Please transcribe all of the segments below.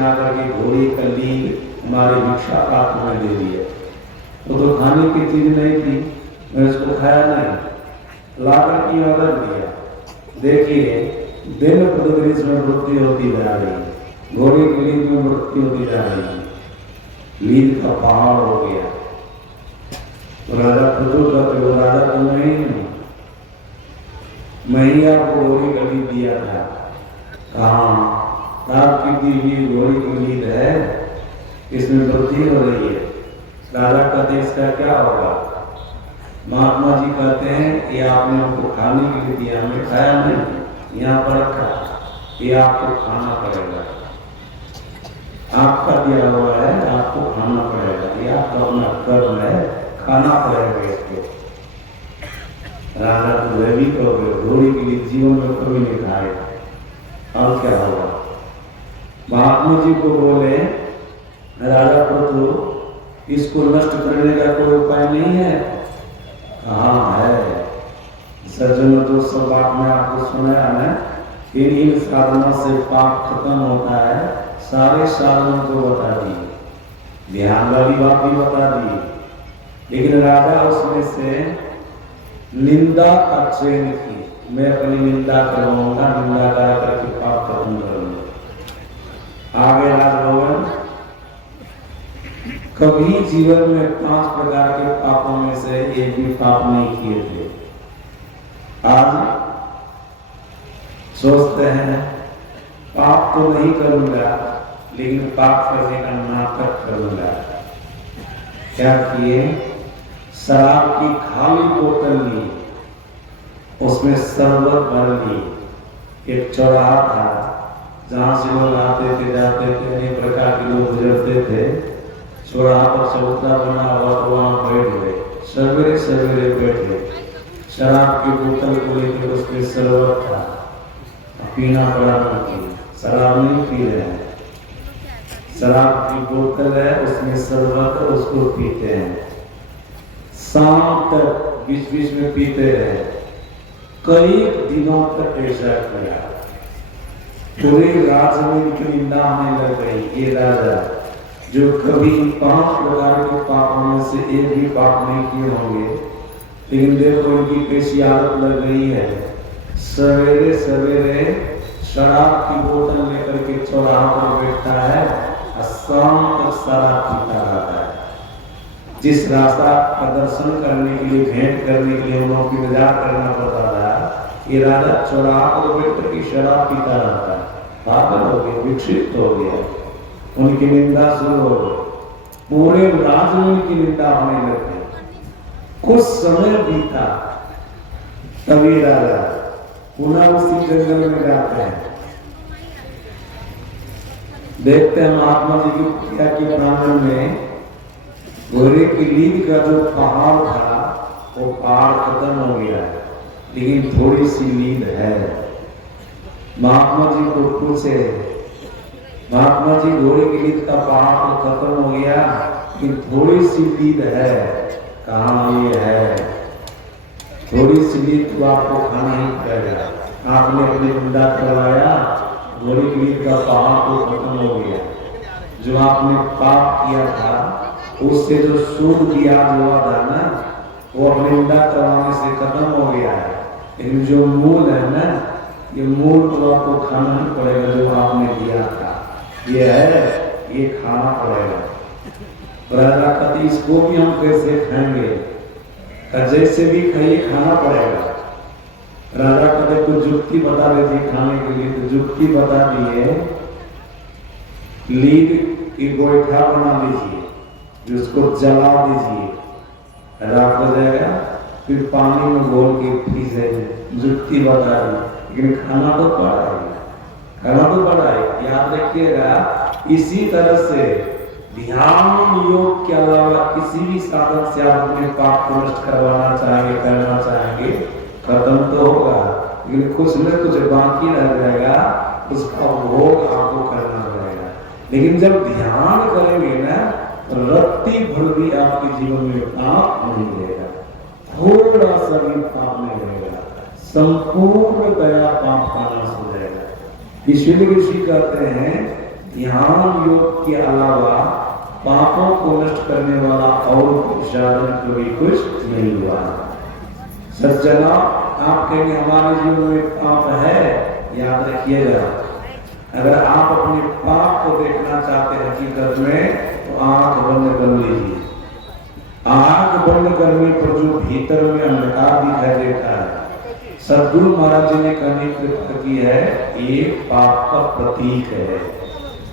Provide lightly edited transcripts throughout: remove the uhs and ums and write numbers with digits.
में आकर के घोड़ी कल्ली हमारे भिक्षा पात्र में दे दिए। वो तो खाने की चीज नहीं थी, मैं उसको खाया नहीं, ला करके ऑर्डर दिया। देखिए दिन प्रतिदिन इसमें वृद्धि होती जा रही है, घोड़ी की लीद में वृद्धि होती जा रही है, लीद का पहाड़ हो गया। राजा प्रभु का राजा तो नहीं हूं, मैं ही आपको घोड़ी का लीद दिया था। कहाँ आपकी दी हुई घोड़ी की लीद है, इसमें वृद्धि हो रही है। राजा का देश का क्या होगा? महात्मा जी कहते हैं ये आपने हमको खाने के लिए दिया, हमें खाया नहीं, यहाँ पर रखा, ये आपको खाना पड़ेगा, आपका दिया हुआ है, आपको खाना पड़ेगा, ये आपका अपना कर्म है, खाना पड़ेगा इसको। राजा तो वह भी कहोगे, घोड़ी के लिए जीवन में कभी नहीं खाए, और क्या होगा? महात्मा जी को बोले राजा प्रभु इसको नष्ट करने का कोई उपाय नहीं है? कहाँ है? सज्जनों, जो सब बात में आपको सुनाया है, इन साधनों से पाप खत्म होता है, सारे साधनों को बता दी, ध्यान वाली बात भी बता दी, लेकिन राजा उसमें से निंदा का चयन की। मैं अपनी निंदा करवाऊंगा, निंदा करके पाप खत्म करूंगा। आगे राजभवन कभी जीवन में 5 प्रकार के पापों में से एक भी पाप नहीं किए थे। आज सोचते हैं पाप तो नहीं करूंगा, लेकिन पाप करने का नाटक करूंगा। क्या किए? शराब की खाली बोतल ली, उसमें शरबत भर ली। एक चौराहा था जहां से लोग आते थे जाते थे, अनेक प्रकार के लोग गुजरते थे। चौराहा पर चबूतरा बना हुआ तो वहां बैठ गए, सवेरे सवेरे बैठे, शराब की बोतल को लेकर उसमें शरबत था, पीना पड़ा नहीं, शराब नहीं पी रहे हैं, शराब की बोतल है उसमें शरबत, उसको पीते हैं। शाम तक बीच बीच में पीते रहे, कई दिनों तक ऐसा किया। पूरे राजमहल की निंदा होने लग गई। ये राजा जो कभी 5 प्रकार के पापों में से एक भी पाप नहीं किए होंगे, लेकिन देखो इनकी कैसी आदत लग गई है। सवेरे सवेरे शराब की बोतल लेकर के चौराहा पर बैठता है और शाम तक शराब पीता रहता है। जिस रास्ता प्रदर्शन करने के लिए, भेंट करने के लिए उन्होंने इंतजार करना पड़ता था, ये राजा चौराहा पर बैठ करके शराब पीता रहता है। पागल हो गया, विक्षिप्त हो गया, उनकी निंदा शुरू हो गई, पूरे राजमहल की निंदा होने लग गई। कुछ समय बीता, तभी राजा पुनः उसी जंगल में जाते हैं, देखते हैं महात्मा जी की कुटिया के प्रांगण में घोड़े की लीद का जो पहाड़ था वो पहाड़ खत्म हो गया है, लेकिन थोड़ी सी लीद है। महात्मा जी को पूछे, महात्मा जी घोड़े की लीद का पहाड़ तो खत्म हो गया, लेकिन थोड़ी सी लीद है, कहाँ ये है? थोड़ी सी लीद तो आपको खाना ही पड़ेगा, आपने अपनी निंदा करवाया, घोड़े की लीद का पहाड़ तो खत्म हो गया। जो आपने पाप किया था उससे जो सूद ब्याज हुआ था ना, वो अपने निंदा करवाने से खत्म हो गया है, लेकिन जो मूल है ना, ये मूल तो आपको खाना ही पड़ेगा, जो आपने दिया था ये है, ये खाना पड़ेगा। राजा कहते इसको भी हम कैसे खाएंगे? जैसे भी खाइए खाना पड़ेगा। राजा कहते कुछ जुक्ति बता दीजिए खाने के लिए, तो जुक्ति बता दिए, लीद की गोईठा बना लीजिए, जिसको जला दीजिए, राख हो जाएगा, फिर पानी में घोल के पी जाइए। जुक्ति बता दी, लेकिन खाना तो पड़ा है, खाना तो पड़ा है। याद रखिएगा, इसी तरह से ध्यान योग के अलावा किसी भी साधन से आप अपने पाप को नष्ट करवाना चाहेंगे, करना चाहेंगे, खत्म तो होगा, लेकिन कुछ न कुछ बाकी रह जाएगा, उसका भोग आपको करना पड़ेगा। लेकिन जब ध्यान करेंगे ना, रत्ती भर भी आपके जीवन में पाप नहीं रहेगा, थोड़ा सा भी पाप नहीं रहेगा, संपूर्ण दया पाप का नाश हो जाएगा। ईश्वरी ऋषि कहते हैं ध्यान योग के अलावा पापों को नष्ट करने वाला और साधन कोई कुछ नहीं हुआ। सज्जना, आप कहेंगे हमारे जीवन में पाप है, याद रखिएगा, अगर आप अपने पाप को देखना चाहते हैं हकीकत में, तो आंख बंद कर लीजिए। आंख बंद करने पर जो भीतर में अंधकार दिखाई देता है, सदगुरु महाराज जी ने कहने कृपा की है, ये पाप का प्रतीक है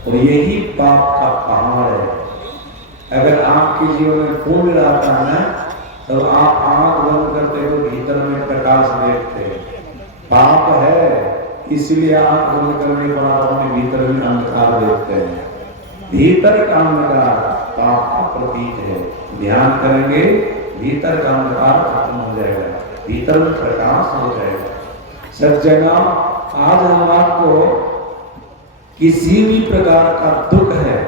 और यही पाप का पहाड़ है। अगर आपके जीवन में पुण्य रहता है तो आप आंख बंद करते हो, भीतर में प्रकाश देखते। पाप है इसलिए आंख बंद करने पर आप अपने भीतर में अंधकार देखते हैं। भीतर का अंधकार पाप का प्रतीक है। ध्यान करेंगे, भीतर का अंधकार खत्म हो जाएगा, भीतर में प्रकाश हो जाएगा। सज्जना, आज हम आपको किसी भी प्रकार का दुख है,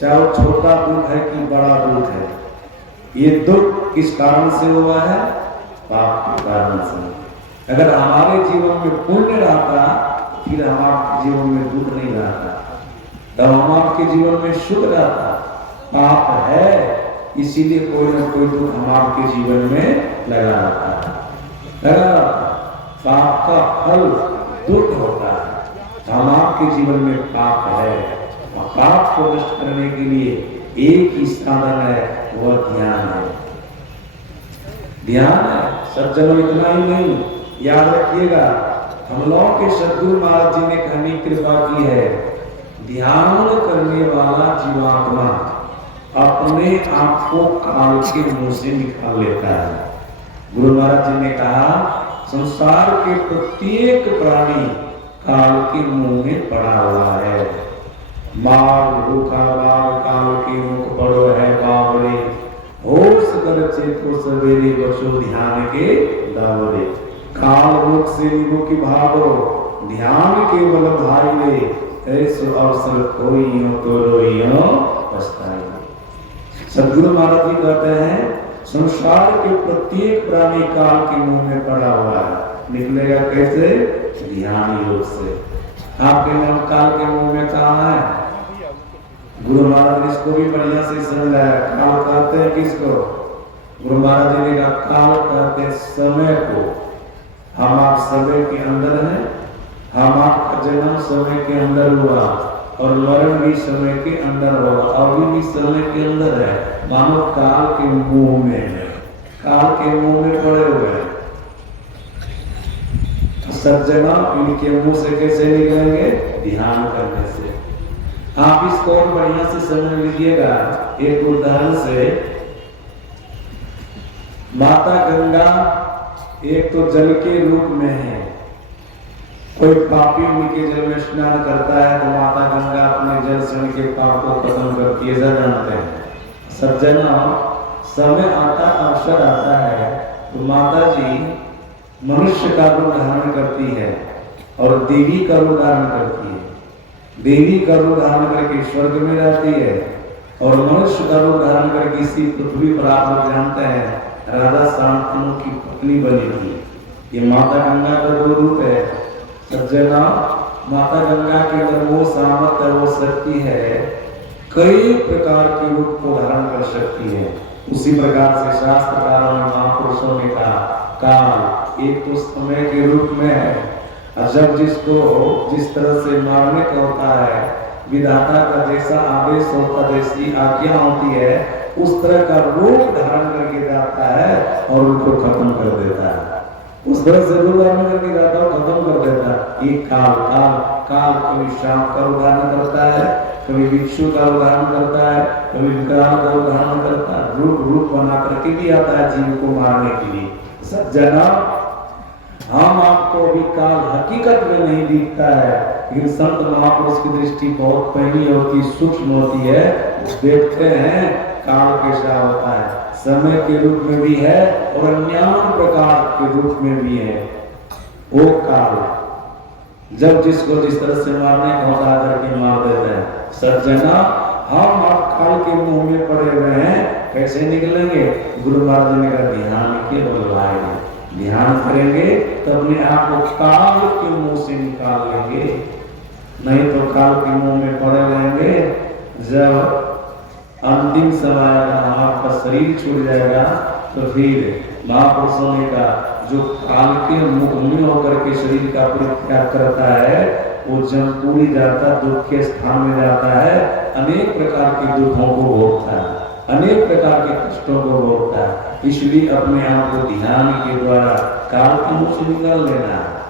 चाहे वो छोटा दुख है कि बड़ा दुख है, ये दुख किस कारण से हुआ है? पाप के कारण से। अगर हमारे जीवन में पुण्य रहता फिर हमारे जीवन में दुख नहीं रहता, तब हमारे जीवन में सुख रहता। पाप है इसीलिए कोई ना कोई दुख हमारे जीवन में लगा रहता है। पाप का फल दुख होता है। हमारे जीवन में पाप है, पाप को नष्ट करने के लिए एक ही साधन है, वह ध्यान है। ध्यान है सज्जनों, इतना ही नहीं, याद रखिएगा, हम लोगों के सदगुरु महाराज जी ने कहने कृपा की है, ध्यान करने वाला जीवात्मा अपने आप को काल के मुंह से निकाल लेता है। गुरु महाराज जी ने कहा, संसार के प्रत्येक प्राणी काल के मुंह में पड़ा हुआ है। मार भूखा बाग काल के मुख पड़ो है बावरे, होश कर चेतो सवेरे बसो ध्यान के दावरे। काल मुख से निगो की भागो, ध्यान के बल भाई ले, ऐसे अवसर कोई हो तो रोइयो पछताई। सदगुरु महाराज जी कहते हैं, संसार के प्रत्येक प्राणी काल के मुंह में पड़ा हुआ है। निकलेगा कैसे? ध्यान योग से। आपके नाम काल के मुंह में कहाँ है? गुरु महाराज ने इसको भी बढ़िया से समझाया। काल कहते हैं किसको? गुरु महाराज जी ने कहा, काल कहते हैं समय को। हम आप समय के अंदर हैं, हम आपका जन्म समय के अंदर हुआ और मरण भी समय के अंदर होगा, अभी भी समय के अंदर है, मानो काल के मुंह में है, काल के मुंह में पड़े हुए हैं। सज्जना, इनके मुंह से कैसे निकलेंगे? ध्यान करने से। आप इसको और बढ़िया से समझ लीजिएगा एक उदाहरण से। माता गंगा एक तो जल के रूप में है, कोई पापी उनके जल में स्नान करता है तो माता गंगा अपने जल से उनके पाप को खत्म करती है, जानते हैं। सज्जना, समय आता, अवसर आता है तो माता जी मनुष्य का रूप धारण करती है और देवी का रूप धारण करती है। देवी का रूप धारण करके स्वर्ग में रहती है और मनुष्य का रूप धारण करके इसी पृथ्वी पर आप लोग जानते हैं राजा शांतनु की पत्नी बनी थी। ये माता गंगा का दो रूप है। सज्जना, माता गंगा के अंदर वो सामर्थ्य है, वो शक्ति है, कई प्रकार के रूप को धारण कर सकती है। उसी प्रकार से शास्त्रकारों ने, महापुरुषों ने कहा, काल एक तो समय के रूप में है, जब जिसको जिस तरह से मारने का होता है, विधाता का जैसा आदेश होता, जैसी आज्ञा होती है, उस तरह का रूप धारण करके जाता है और उनको खत्म कर देता है। उस तरह से रूप धारण करके जाता है, खत्म कर देता है। ये काल काल काल कभी शाम का उदाहरण करता है, कभी भिक्षु का उदाहरण करता है, कभी विकराल का उदाहरण करता है, रूप बना करके भी आता है जीव को मारने के लिए। सज्जना, हम आपको अभी काल हकीकत में नहीं दिखता है, लेकिन संत महापुरुष की दृष्टि बहुत पहली होती, सूक्ष्म होती है। देखते हैं काल कैसा होता है, समय के रूप में भी है और अन्य प्रकार के रूप में भी है। वो काल जब जिसको जिस तरह से मारने का होता करके मार देते हैं। सज्जना, हम आप काल के मुंह में पड़े हुए हैं, कैसे निकलेंगे? गुरु महाराज ने कहा, ध्यान के बल आएंगे। ध्यान करेंगे तो अपने आप को काल के मुंह से निकाल लेंगे। नहीं तो काल के मुंह में पड़े रहेंगे। जब अंतिम समय आएगा, आपका शरीर छूट जाएगा, तो फिर महापुरुषों ने कहा जो काल के मुख में होकर के शरीर का परित्याग करता है, वो जमपुरी जाता, दुख के स्थान में जाता है, अनेक प्रकार के दुखों को भोगता है, अनेक प्रकार के कष्टों को भोगता है। इसलिए अपने आप को ध्यान के द्वारा काल के मुख से निकाल लेना है।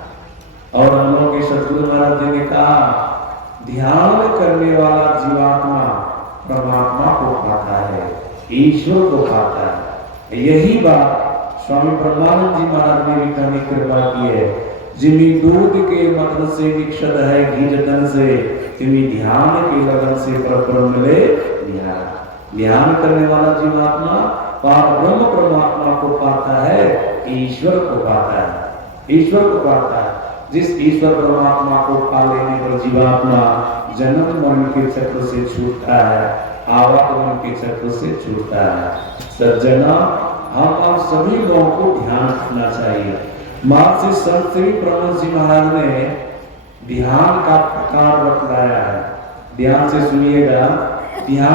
और हम लोग के सतगुरु महाराज जी ने कहा, ध्यान करने वाला जीवात्मा परमात्मा को पाता है, ईश्वर को पाता है। यही बात स्वामी ब्रह्मानंद जी महाराज ने भी कहने की कृपा की है। जिमी दूध के मदन से निक्षत है घी जतन से, तिमी ध्यान के लगन से पर मिले ध्यान। ध्यान करने वाला जीवात्मा पार ब्रह्म परमात्मा को पाता है, ईश्वर को पाता है, ईश्वर को पाता है। जिस ईश्वर परमात्मा को पा लेने पर जीवात्मा जन्म मरण के चक्र से छूटता है, आवागमन के चक्र से छूटता है। सज्जना, हम आप सभी लोगों को ध्यान रखना चाहिए। महर्षि संत श्री प्रमोद जी महाराज ने ध्यान का प्रकार बतलाया है। ध्यान से सुनिएगा। ध्यान